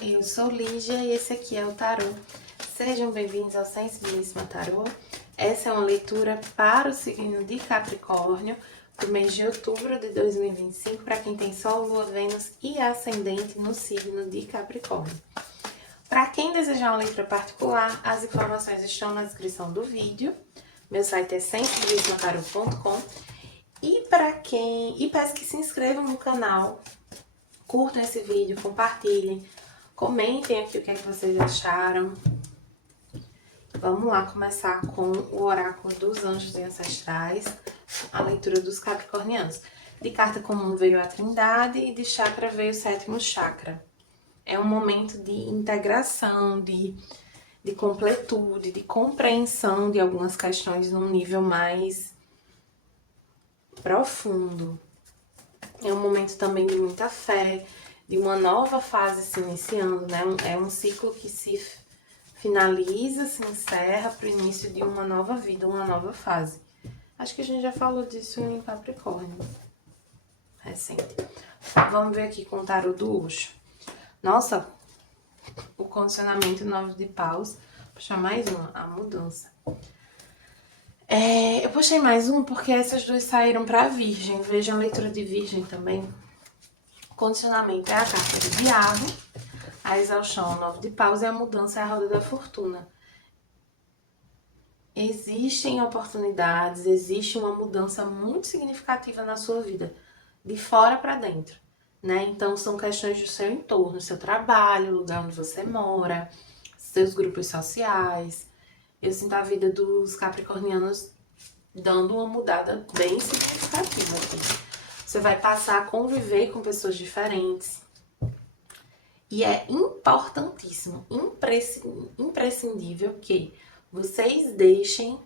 Eu sou Lígia e esse aqui é o Tarô. Sejam bem-vindos ao Sensibilíssima Tarô. Essa é uma leitura para o signo de Capricórnio, do mês de outubro de 2025, para quem tem Sol, Lua, Vênus e Ascendente no signo de Capricórnio. Para quem desejar uma leitura particular, as informações estão na descrição do vídeo. Meu site é sensibilismatarot.com. E peço que se inscrevam no canal, curtam esse vídeo, compartilhem, comentem aqui o que é que vocês acharam. Vamos lá começar com o oráculo dos anjos e ancestrais, a leitura dos capricornianos. De carta comum veio a Trindade e de chakra veio o sétimo chakra. É um momento de integração, de completude, de compreensão de algumas questões num nível mais profundo. É um momento também de muita fé, de uma nova fase se iniciando, né? É um ciclo que se finaliza, se encerra para o início de uma nova vida, uma nova fase. Acho que a gente já falou disso em Capricórnio recente. Vamos ver aqui com o tarô do Osho. Nossa, o condicionamento 9 de paus. Vou puxar mais uma, a mudança. Eu puxei mais um porque essas duas saíram para Virgem. Veja a leitura de Virgem também. Condicionamento é a carta do diabo, a exaustão, o 9 de paus e a mudança é a roda da fortuna. Existem oportunidades, existe uma mudança muito significativa na sua vida, de fora para dentro, né? Então são questões do seu entorno, seu trabalho, o lugar onde você mora, seus grupos sociais. Eu sinto a vida dos capricornianos dando uma mudada bem significativa aqui. Você vai passar a conviver com pessoas diferentes. E é importantíssimo, imprescindível que vocês deixem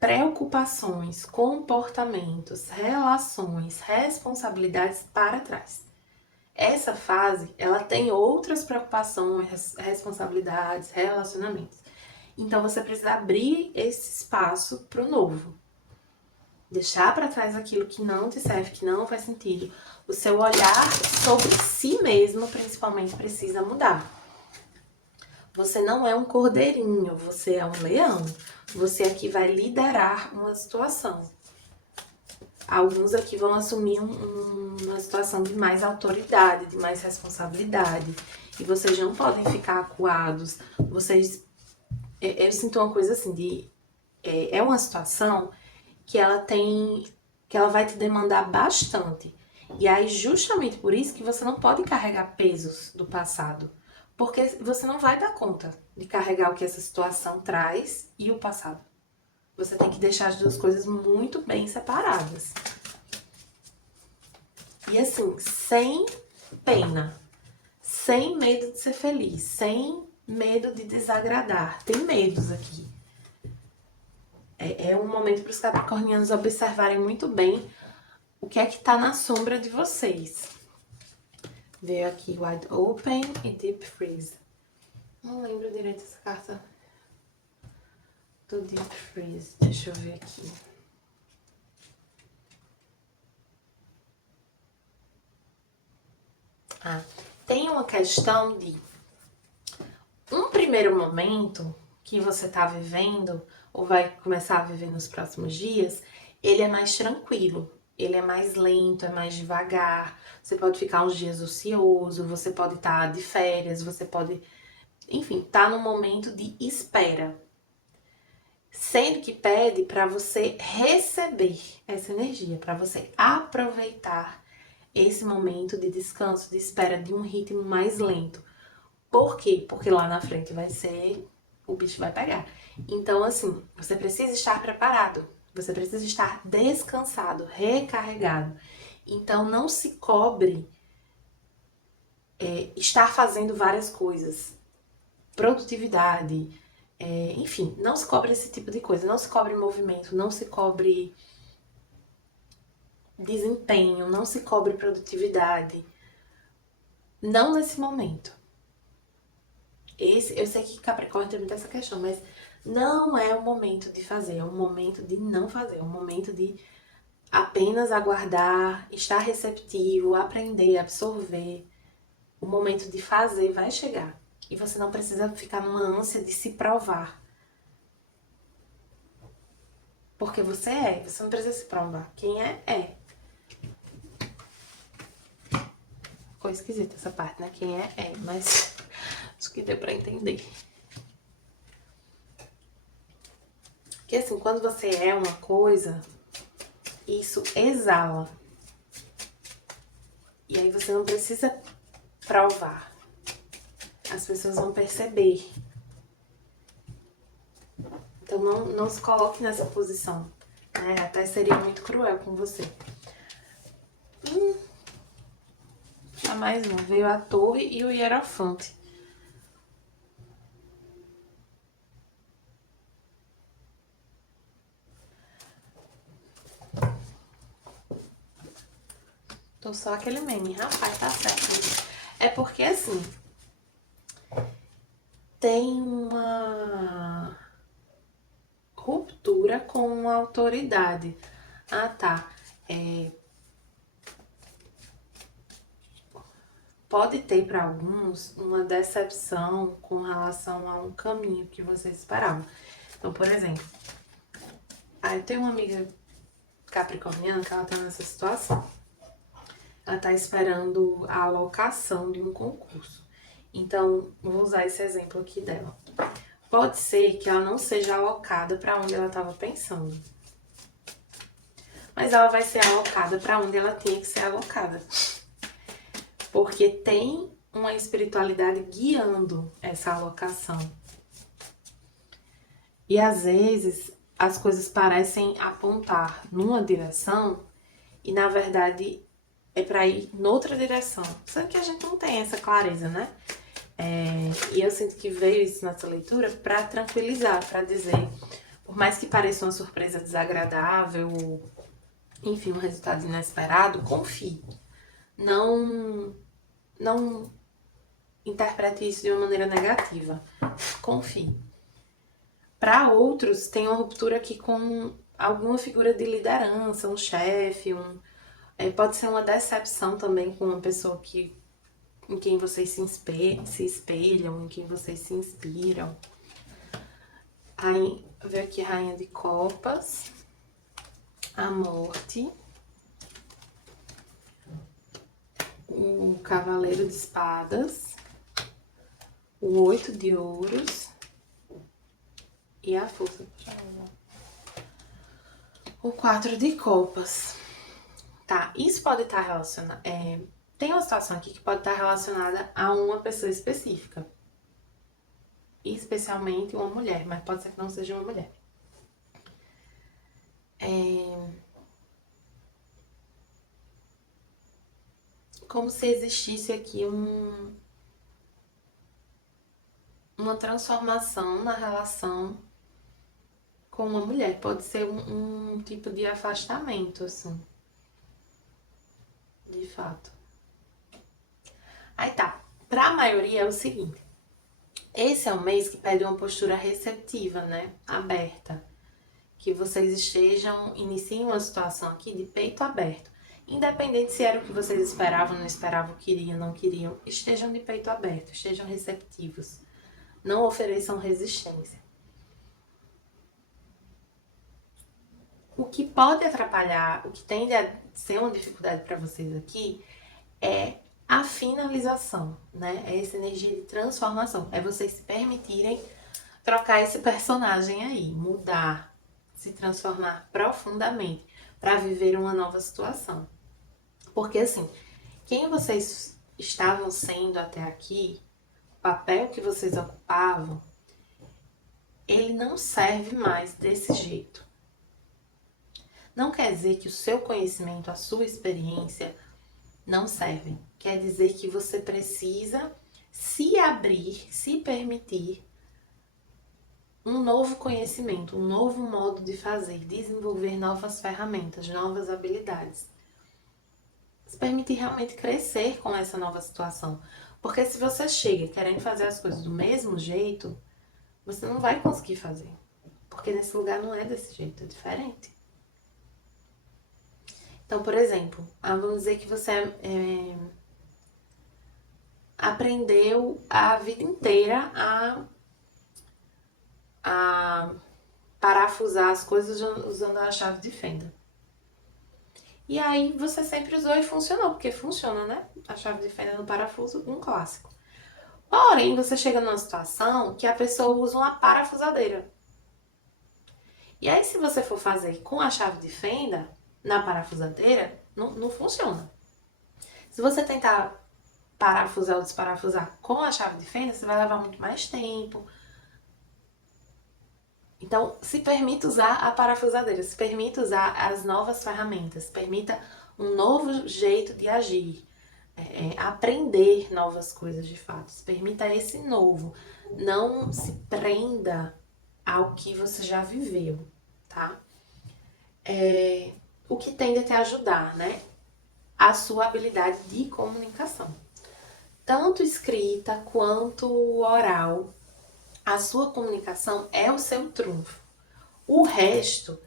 preocupações, comportamentos, relações, responsabilidades para trás. Essa fase, ela tem outras preocupações, responsabilidades, relacionamentos. Então você precisa abrir esse espaço para o novo. Deixar para trás aquilo que não te serve, que não faz sentido. O seu olhar sobre si mesmo, principalmente, precisa mudar. Você não é um cordeirinho, você é um leão. Você aqui vai liderar uma situação. Alguns aqui vão assumir uma situação de mais autoridade, de mais responsabilidade. E vocês não podem ficar acuados. Eu sinto uma coisa assim, é uma situação que ela vai te demandar bastante. E aí, justamente por isso que você não pode carregar pesos do passado. Porque você não vai dar conta de carregar o que essa situação traz e o passado. Você tem que deixar as duas coisas muito bem separadas. E assim, sem pena, sem medo de ser feliz, sem medo de desagradar. Tem medos aqui. É um momento para os capricornianos observarem muito bem o que é que está na sombra de vocês. Veio aqui Wide Open e Deep Freeze. Não lembro direito essa carta do Deep Freeze. Deixa eu ver aqui. Tem uma questão de um primeiro momento que você está vivendo, ou vai começar a viver nos próximos dias, ele é mais tranquilo, ele é mais lento, é mais devagar. Você pode ficar uns dias ocioso, você pode estar de férias, você pode, enfim, estar num momento de espera. Sendo que pede para você receber essa energia, para você aproveitar esse momento de descanso, de espera, de um ritmo mais lento. Por quê? Porque lá na frente o bicho vai pegar. Então, assim, você precisa estar preparado, você precisa estar descansado, recarregado. Então, não se cobre estar fazendo várias coisas. Produtividade, enfim, não se cobre esse tipo de coisa. Não se cobre movimento, não se cobre desempenho, não se cobre produtividade. Não nesse momento. Eu sei que Capricórnio tem muita essa questão, mas não é o momento de fazer, é o momento de não fazer, é o momento de apenas aguardar, estar receptivo, aprender, absorver. O momento de fazer vai chegar. E você não precisa ficar numa ânsia de se provar. Porque você é, você não precisa se provar. Quem é, é. Ficou esquisita essa parte, né? Quem é, é. Mas acho que deu pra entender. Porque assim, quando você é uma coisa, isso exala. E aí você não precisa provar. As pessoas vão perceber. Então não se coloque nessa posição. Né? Até seria muito cruel com você. A mais uma. Veio a torre e o hierofante. Tô só aquele meme. Rapaz, tá certo. É porque assim... tem uma ruptura com a autoridade. Ah, tá. Pode ter para alguns uma decepção com relação a um caminho que vocês esperavam. Então, por exemplo, eu tenho uma amiga capricorniana que ela tá nessa situação. Ela tá esperando a alocação de um concurso. Então, vou usar esse exemplo aqui dela. Pode ser que ela não seja alocada para onde ela estava pensando. Mas ela vai ser alocada para onde ela tinha que ser alocada. Porque tem uma espiritualidade guiando essa alocação. E às vezes as coisas parecem apontar numa direção e na verdade é para ir noutra direção. Só que a gente não tem essa clareza, né? E eu sinto que veio isso nessa leitura para tranquilizar, para dizer, por mais que pareça uma surpresa desagradável, enfim, um resultado inesperado, confie. Não interprete isso de uma maneira negativa. Confie. Para outros, tem uma ruptura aqui com alguma figura de liderança, um chefe, pode ser uma decepção também com uma pessoa em quem vocês se espelham, em quem vocês se inspiram. Aí, veio aqui Rainha de Copas, a Morte, o Cavaleiro de Espadas, o 8 de Ouros e a Força. O 4 de Copas. Tá, isso pode estar relacionado... tem uma situação aqui que pode estar relacionada a uma pessoa específica. Especialmente uma mulher, mas pode ser que não seja uma mulher. Como se existisse aqui uma transformação na relação com uma mulher. Pode ser um tipo de afastamento, assim. De fato. Aí tá. Pra maioria é o seguinte. Esse é um mês que pede uma postura receptiva, né? Aberta. Que vocês iniciem uma situação aqui de peito aberto. Independente se era o que vocês esperavam, não esperavam, queriam, não queriam, estejam de peito aberto, estejam receptivos. Não ofereçam resistência. O que pode atrapalhar, o que tende a ser uma dificuldade para vocês aqui é a finalização, né? É essa energia de transformação. É vocês se permitirem trocar esse personagem aí, mudar, se transformar profundamente para viver uma nova situação. Porque assim, quem vocês estavam sendo até aqui, o papel que vocês ocupavam, ele não serve mais desse jeito. Não quer dizer que o seu conhecimento, a sua experiência não servem. Quer dizer que você precisa se abrir, se permitir um novo conhecimento, um novo modo de fazer, desenvolver novas ferramentas, novas habilidades. Se permitir realmente crescer com essa nova situação. Porque se você chega querendo fazer as coisas do mesmo jeito, você não vai conseguir fazer. Porque nesse lugar não é desse jeito, é diferente. Então, por exemplo, vamos dizer que você aprendeu a vida inteira a parafusar as coisas usando a chave de fenda. E aí você sempre usou e funcionou, porque funciona, né? A chave de fenda no parafuso, um clássico. Porém, você chega numa situação que a pessoa usa uma parafusadeira. E aí, se você for fazer com a chave de fenda, na parafusadeira, não funciona. Se você tentar parafusar ou desparafusar com a chave de fenda, você vai levar muito mais tempo. Então, se permita usar a parafusadeira, se permita usar as novas ferramentas, permita um novo jeito de agir, aprender novas coisas de fato, se permita esse novo, não se prenda ao que você já viveu, tá? O que tende a te ajudar, né? A sua habilidade de comunicação. Tanto escrita quanto oral, a sua comunicação é o seu trunfo. O resto,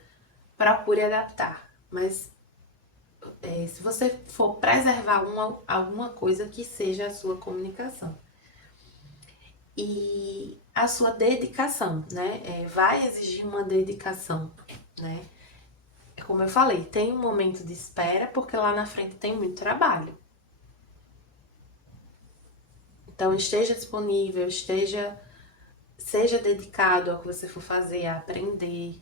procure adaptar. Mas se você for preservar alguma coisa, que seja a sua comunicação. E a sua dedicação, né? Vai exigir uma dedicação, né? Como eu falei, tem um momento de espera, porque lá na frente tem muito trabalho. Então, esteja disponível, seja dedicado ao que você for fazer, a aprender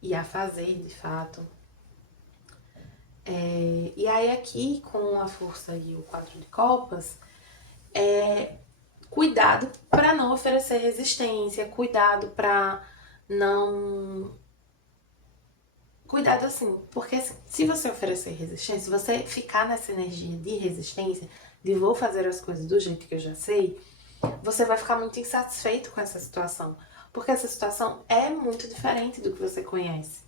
e a fazer de fato. E aí aqui, com a força e o 4 de copas, cuidado para não oferecer resistência, cuidado para não... Cuidado assim, porque se você oferecer resistência, se você ficar nessa energia de resistência, de vou fazer as coisas do jeito que eu já sei, você vai ficar muito insatisfeito com essa situação, porque essa situação é muito diferente do que você conhece.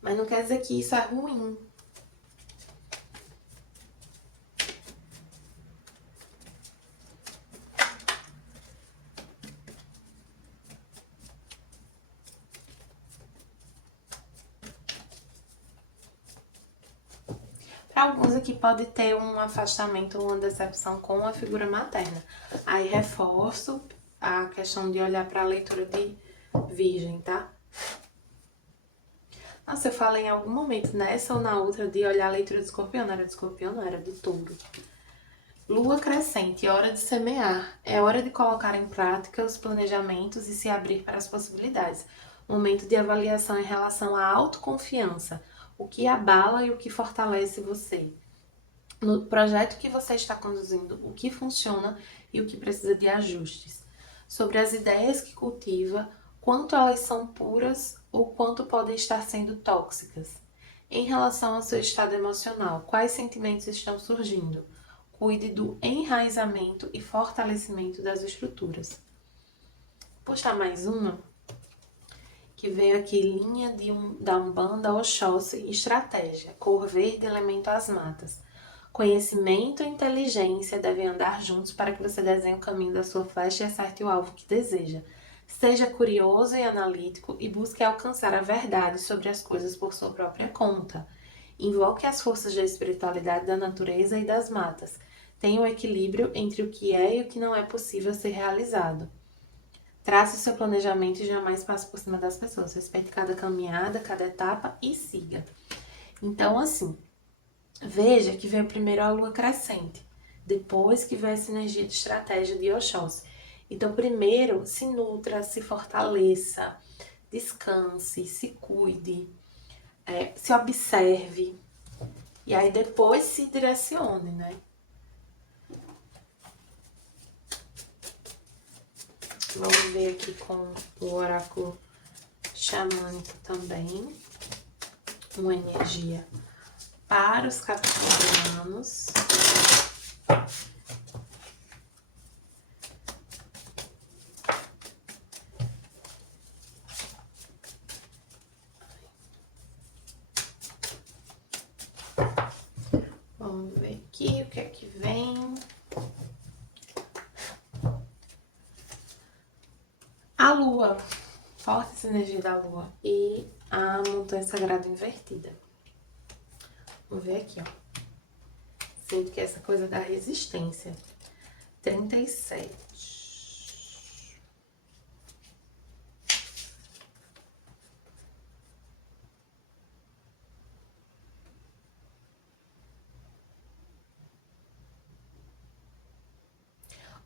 Mas não quer dizer que isso é ruim. Para alguns aqui pode ter um afastamento, uma decepção com a figura materna. Aí reforço a questão de olhar para a leitura de Virgem, tá? Nossa, eu falei em algum momento, nessa ou na outra, de olhar a leitura de Escorpião. Não era de Escorpião, não, era de Touro. Lua crescente, hora de semear. É hora de colocar em prática os planejamentos e se abrir para as possibilidades. Momento de avaliação em relação à autoconfiança. O que abala e o que fortalece você. No projeto que você está conduzindo, o que funciona e o que precisa de ajustes. Sobre as ideias que cultiva, quanto elas são puras ou quanto podem estar sendo tóxicas. Em relação ao seu estado emocional, quais sentimentos estão surgindo? Cuide do enraizamento e fortalecimento das estruturas. Vou puxar mais uma, que veio aqui, linha da Umbanda, Oxóssi, estratégia, cor verde, elemento as matas. Conhecimento e inteligência devem andar juntos para que você desenhe o caminho da sua flecha e acerte o alvo que deseja. Seja curioso e analítico e busque alcançar a verdade sobre as coisas por sua própria conta. Invoque as forças da espiritualidade da natureza e das matas. Tenha um equilíbrio entre o que é e o que não é possível ser realizado. Trace o seu planejamento e jamais passe por cima das pessoas. Respeite cada caminhada, cada etapa e siga. Então, assim, veja que veio primeiro a lua crescente, depois que veio essa energia de estratégia de Oxóssi. Então, primeiro, se nutra, se fortaleça, descanse, se cuide, se observe. E aí depois se direcione, né? Vamos ver aqui com o oráculo xamânico também. Uma energia para os capricornianos. Vamos ver aqui o que é que vem. A lua, forte essa energia da lua, e a montanha sagrada invertida. Vamos ver aqui, ó. Sinto que é essa coisa da resistência. 37.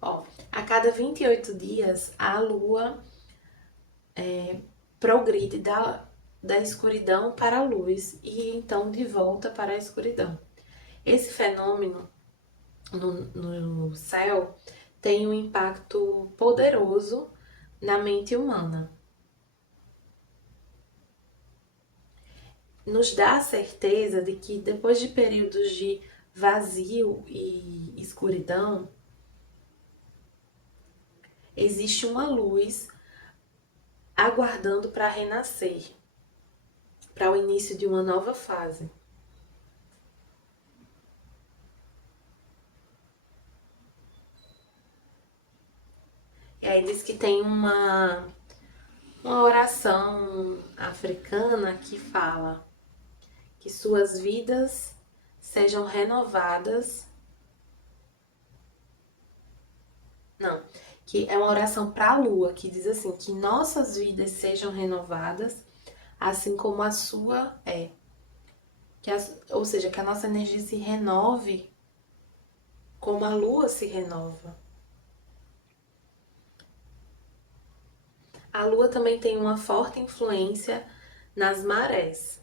Ó, a cada 28 dias, a Lua progride da escuridão para a luz e então de volta para a escuridão. Esse fenômeno no céu tem um impacto poderoso na mente humana. Nos dá a certeza de que depois de períodos de vazio e escuridão, existe uma luz aguardando para renascer, para o início de uma nova fase. E aí diz que tem uma oração africana que fala que suas vidas sejam renovadas. Não, que é uma oração para a lua, que diz assim, que nossas vidas sejam renovadas, assim como a sua é. Ou seja, que a nossa energia se renove como a lua se renova. A lua também tem uma forte influência nas marés.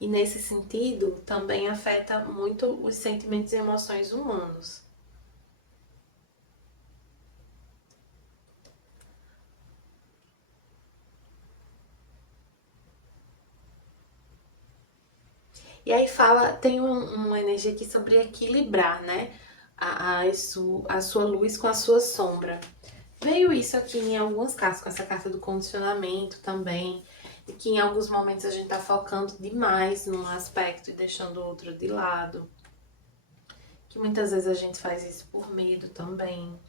E nesse sentido, também afeta muito os sentimentos e emoções humanos. E aí tem uma energia aqui sobre equilibrar, né? A sua luz com a sua sombra. Veio isso aqui em alguns casos, com essa carta do condicionamento também, e que em alguns momentos a gente tá focando demais num aspecto e deixando o outro de lado. Que muitas vezes a gente faz isso por medo também.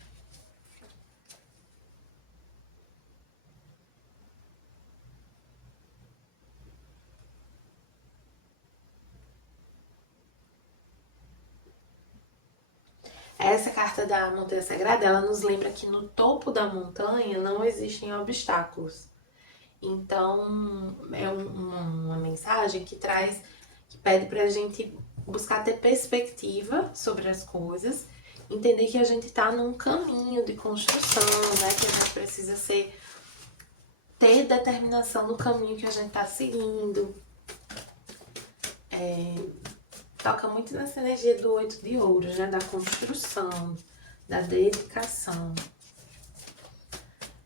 Essa carta da Montanha Sagrada, ela nos lembra que no topo da montanha não existem obstáculos. Então, é uma mensagem que pede pra gente buscar ter perspectiva sobre as coisas, entender que a gente tá num caminho de construção, né? Que a gente precisa ter determinação no caminho que a gente tá seguindo. Toca muito nessa energia do 8 de ouros, né? Da construção, da dedicação.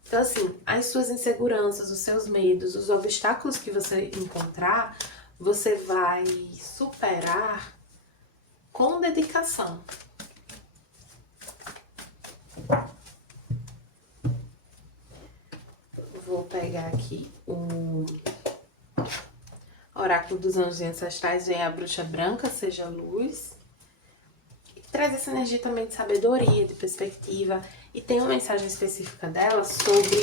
Então, assim, as suas inseguranças, os seus medos, os obstáculos que você encontrar, você vai superar com dedicação. Vou pegar aqui o Oráculo dos Anjos e Ancestrais, vem a Bruxa Branca, seja luz. E traz essa energia também de sabedoria, de perspectiva. E tem uma mensagem específica dela sobre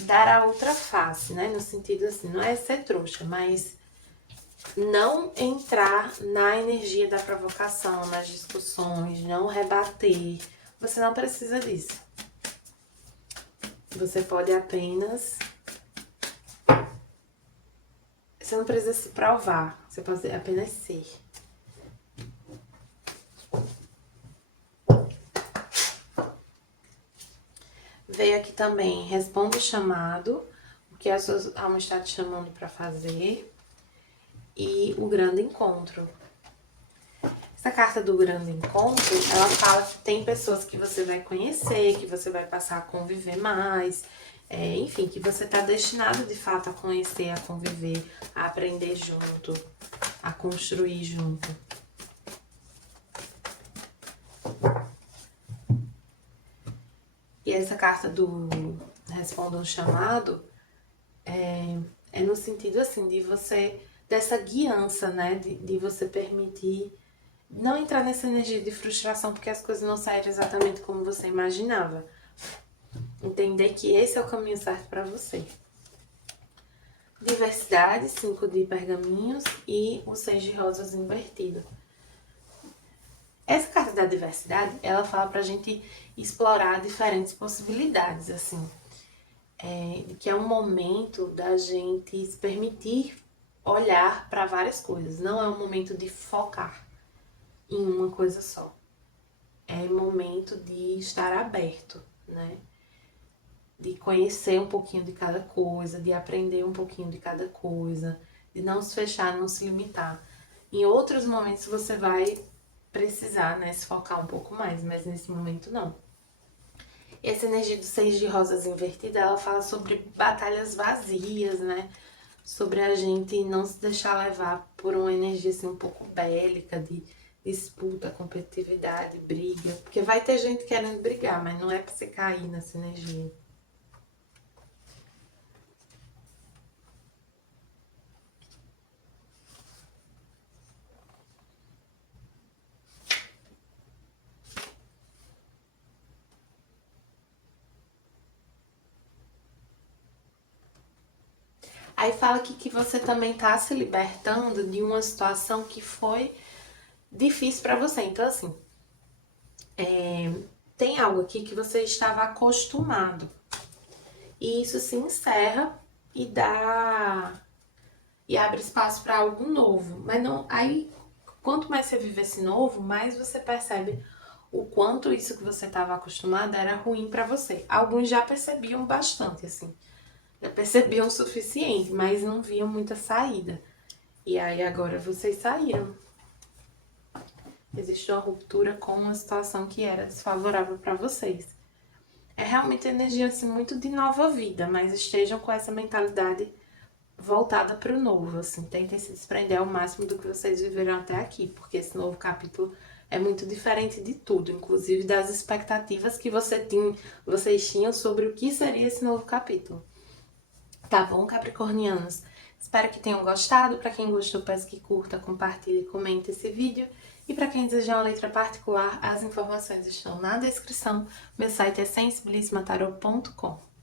dar a outra face, né? No sentido assim, não é ser trouxa, mas não entrar na energia da provocação, nas discussões, não rebater. Você não precisa disso. Você pode apenas... Você não precisa se provar, você pode apenas ser. Veio aqui também, responda o chamado, o que a sua alma está te chamando para fazer. E o grande encontro. Essa carta do grande encontro, ela fala que tem pessoas que você vai conhecer, que você vai passar a conviver mais, enfim, que você está destinado de fato a conhecer, a conviver, a aprender junto, a construir junto. E essa carta do Responda um Chamado é no sentido assim de você, dessa guiança, né, de você permitir não entrar nessa energia de frustração porque as coisas não saíram exatamente como você imaginava. Entender que esse é o caminho certo para você. Diversidade, 5 de pergaminhos e o 6 de rosas invertido. Essa carta da diversidade, ela fala pra gente explorar diferentes possibilidades, assim. Que é um momento da gente se permitir olhar para várias coisas. Não é um momento de focar em uma coisa só. É momento de estar aberto, né? De conhecer um pouquinho de cada coisa, de aprender um pouquinho de cada coisa, de não se fechar, não se limitar. Em outros momentos você vai precisar, né, se focar um pouco mais, mas nesse momento não. Essa energia do 6 de rosas invertida, ela fala sobre batalhas vazias, né? Sobre a gente não se deixar levar por uma energia assim um pouco bélica, de disputa, competitividade, briga. Porque vai ter gente querendo brigar, mas não é pra você cair nessa energia. Aí fala que você também tá se libertando de uma situação que foi difícil pra você. Então, assim, tem algo aqui que você estava acostumado. E isso se encerra e dá e abre espaço para algo novo. Mas não, aí quanto mais você vive esse novo, mais você percebe o quanto isso que você estava acostumado era ruim para você. Alguns já percebiam bastante, assim, já percebiam o suficiente, mas não viam muita saída. E aí agora vocês saíram. Existe uma ruptura com uma situação que era desfavorável para vocês. É realmente energia assim muito de nova vida, mas estejam com essa mentalidade voltada para o novo, assim, tentem se desprender ao máximo do que vocês viveram até aqui, porque esse novo capítulo é muito diferente de tudo, inclusive das expectativas que vocês tinham sobre o que seria esse novo capítulo. Tá bom, capricornianos? Espero que tenham gostado. Para quem gostou, peço que curta, compartilhe e comente esse vídeo. E para quem desejar uma letra particular, as informações estão na descrição. Meu site é sensibilismatarot.com.